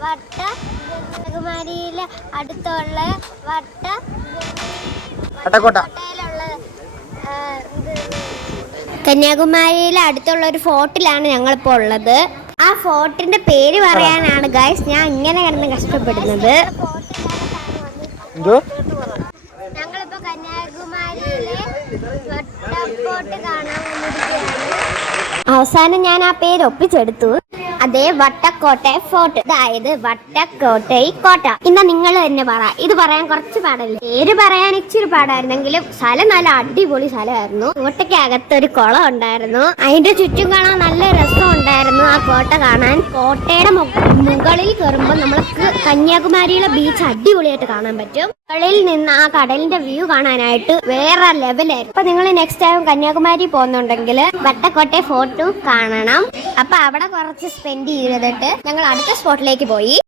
കന്യാകുമാരിയിലെ അടുത്തുള്ള കന്യാകുമാരിയിലെ അടുത്തുള്ള ഒരു ഫോർട്ടിലാണ് ഞങ്ങളിപ്പോൾ ഉള്ളത്. ആ ഫോർട്ടിന്റെ പേര് പറയാനാണ് ഗൈസ് ഞാൻ ഇങ്ങനെ കിടന്ന് കഷ്ടപ്പെടുന്നത്. ഞങ്ങളിപ്പോ കന്യാകുമാരിയിലെ ഫോർട്ട് കാണാൻ വന്നിരിക്കുകയാണ്. അവസാനം ഞാൻ ആ പേര് ഒപ്പിച്ചെടുത്തു. അതേ വട്ടക്കോട്ട ഫോർട്ട്, അതായത് വട്ടക്കോട്ടൈ കോട്ട. ഇന്ന് നിങ്ങൾ തന്നെ പറ. ഇത് പറയാൻ കുറച്ച് പാടല്ലേ, പേര് പറയാൻ ഇച്ചിരി പാടായിരുന്നെങ്കിലും സ്ഥലം നല്ല അടിപൊളി സ്ഥലമായിരുന്നു. കോട്ടയ്ക്കകത്ത് ഒരു കുളം ഉണ്ടായിരുന്നു, അതിന്റെ ചുറ്റും കാണാൻ നല്ല രസം ഉണ്ടായിരുന്നു. ആ കോട്ട കാണാൻ കോട്ടയുടെ മുകളിൽ കയറുമ്പോൾ നമ്മൾക്ക് കന്യാകുമാരിയിലെ ബീച്ച് അടിപൊളിയായിട്ട് കാണാൻ പറ്റും. മുകളിൽ നിന്ന് ആ കടലിന്റെ വ്യൂ കാണാനായിട്ട് വേറെ ലെവലായിരുന്നു. അപ്പൊ നിങ്ങൾ നെക്സ്റ്റ് ടൈം കന്യാകുമാരി പോകുന്നുണ്ടെങ്കിൽ വട്ടക്കോട്ട ഫോർട്ടും കാണണം. അപ്പൊ അവിടെ കുറച്ച് സ്പെൻഡ് ചെയ്തിട്ട് ഞങ്ങൾ അടുത്ത സ്പോട്ടിലേക്ക് പോയി.